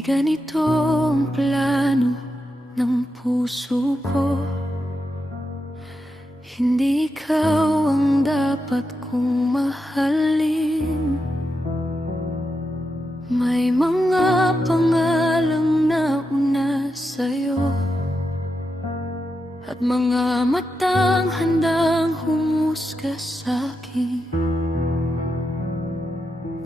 ganito ang plano ng puso ko. Hindi ikaw ang dapat kong mahalin. May mga pangalang nauna sa'yo at mga matang handang humusga sa'kin.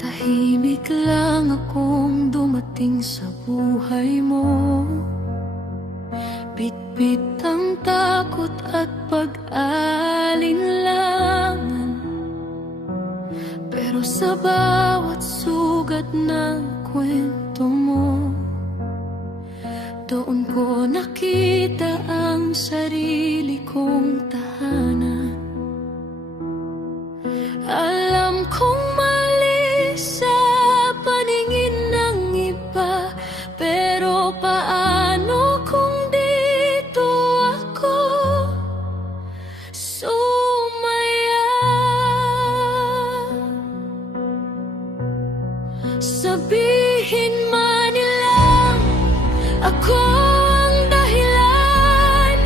Tahimik lang akong dumating sa buhay mo. Bitbit ang takot at pag-alinlangan, pero sa bawat sugat ng kwento mo, doon ko nakita ang sarili kong tahanan. Alam kong mali sa paningin ng iba, pero paano kung dito ako sumaya? Sabihin man nilang ako ang dahilan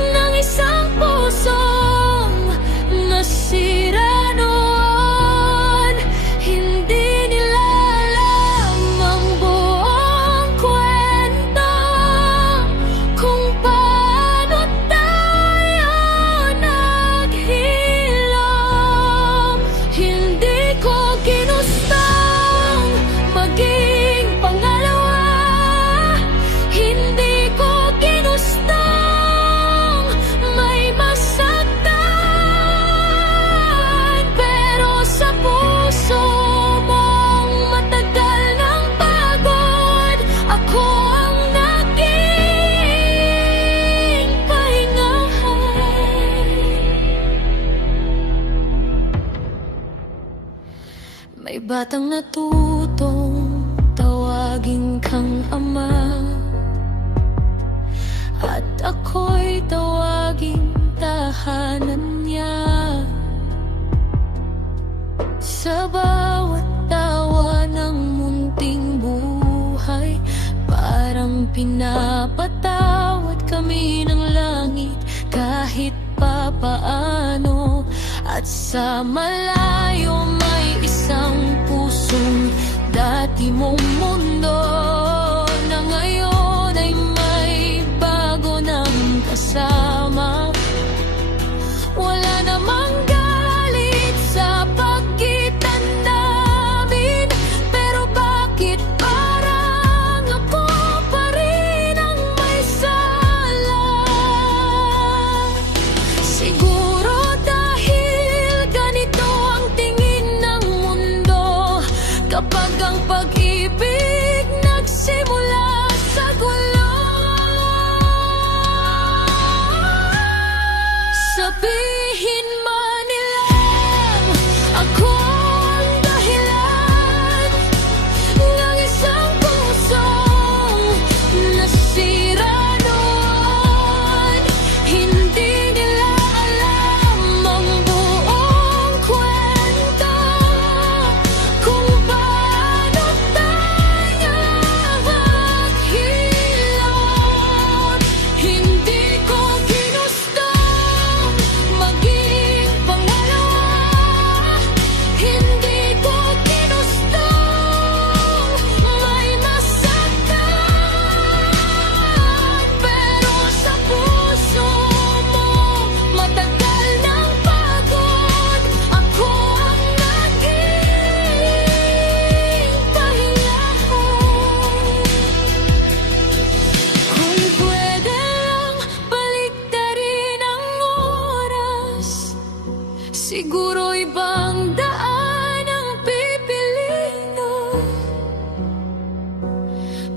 ng isang pusong nasira noon. Hindi nila alam ang buong kwento kung paano tayo naghilom. Hindi ko ginustong maging pangalawa. Hindi ko ginustong may masaktan, pero sa puso mong matagal ng pagod, ako ang naging pahingahan. May batang natutong tawagin kang ama, at ako'y tawaging tahanan niya. Sa bawat tawa ng munting buhay, parang pinapatawad kami ng langit kahit papaano. At sa malayo may isang pusong dati mong mundo na ngayon ay may bago ng kasama. Wala namang galit sa pagitan namin, pero bakit parang ako pa rin ang may sala? Siguro dahil ganito ang tingin ng mundo kapag ang pag-ibig nagsimula sa gulo. Sabihin man nilang ako ang dahilan ng isang pusong nasira noon. Hindi nila alam ang buong kwento kung paano tayo maghilom. Hindi ko ginustong maging pangalawa. Hindi ko ginustong may masaktan, pero sa puso mo matagal ng pagod, ako ang naging pahingahan. Kung pwede lang baliktarin ang oras, siguro ibang daan ang pipiliin ko.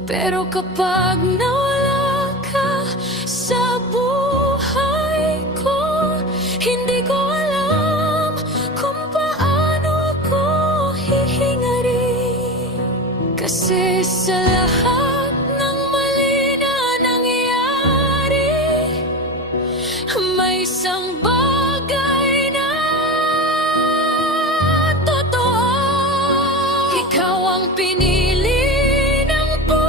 Pero kapag nawala ka sa buhay ko, hindi ko alam kung paano ako hihingarin. Kasi sa lahat ng mali na nangyari, may isang bagay na totoo. Ikaw ang pinili ng buhay.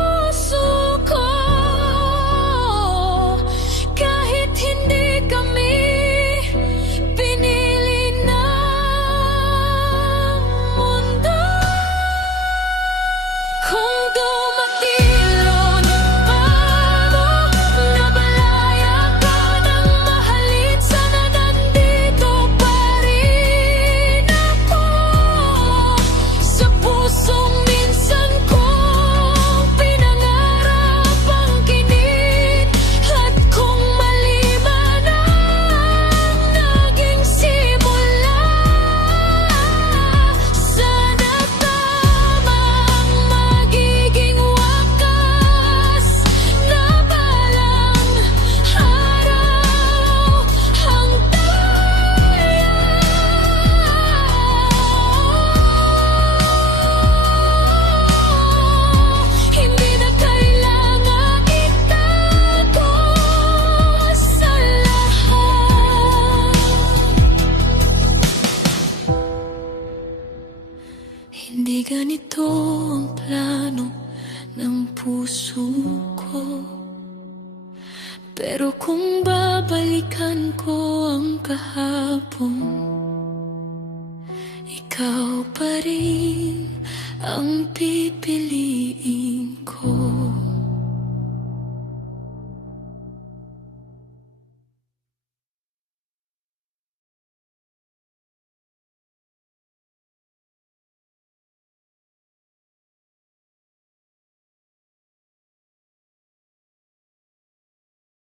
Pero kung babalikan ko ang kahapon, ikaw pa rin ang pipiliin ko.